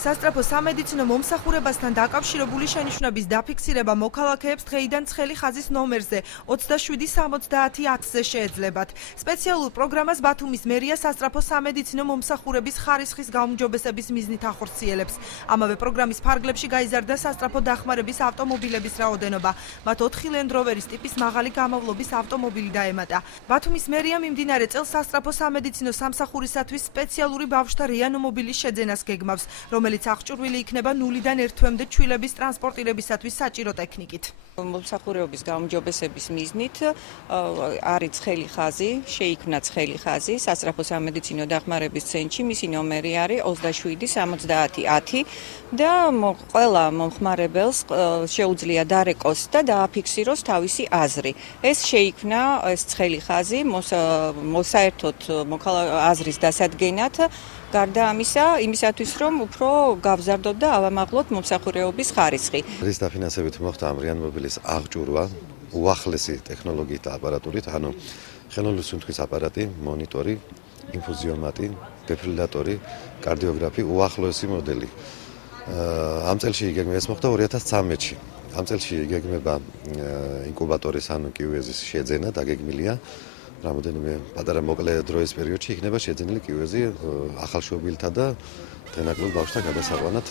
სასწრაფო სამედიცინო მომსახურებასთან დაკავშირებული შენიშვნების დაფიქსირება მოქალაქეებს დღეიდან ცხელი ხაზის ნომერზე 2770-ზე შეეძლებათ. სპეციალურ პროგრამას ბათუმის მერია სასწრაფო სამედიცინო მომსახურების ხარისხის გაუმჯობესების მიზნით ახორციელებს. ამავე პროგრამის ფარგლებში გაიზარდა სასწრაფო დახმარების ავტომობილების რაოდენობა. მათ 4 Land Rover-ის ტიპის მაღალი გამოვლობის ავტომობილი დაემატა. ბათუმის მერიამ მიმდინარე წელს სასწრაფო სამედიცინო სამსახურისათვის სპეციალური ბავშვთა რეანიმობილის შეძენას გეგმავს, რომელიც აღჭურვილი იქნება 0-დან 1 თვემდე ჩვილების ტრანსპორტირებისათვის საჭირო ტექნიკით. Მომსახურების გაუმჯობესების მიზნით არის ცხელი ხაზი, შეიქმნა ცხელი ხაზი სასწრაფო სამედიცინო დახმარების ცენტრში, მისი ნომერი არის 277010 და ყველა მომხმარებელს შეუძლია დარეკოს და დააფიქსიროს თავისი აზრი. ეს შეიქმნა ეს ცხელი ხაზი საერთოდ აზრის დასადგენად. გარდა ამისა, იმისათვის რომ უფრო გავზარდოთ და ავამაღლოთ მომსახურეობის ხარისხი. რის დაფინანსებით მოხდა ამ რეანიმობილის აღჭურვა უახლესი ტექნოლოგიით და აპარატურით, ანუ ხელოვნური სუნთქვის აპარატი, მონიტორი, ინფუზიომატი, დეფიბრილატორი, კარდიოგრაფი, უახლოესი მოდელი. ამ წელში იგეგმება, ეს მოხდა 2013-ში. ამ წელში იგეგმება ინკუბატორის ანუ კიუეზის შეძენა, დაგეგმილია. რამოდენიმე პატარა მოკლე დროის პერიოდში იქნება შეძენილი კიუეზი ახალშობილთა და დღენაკლებ ბავშვთა გადასაყვანად.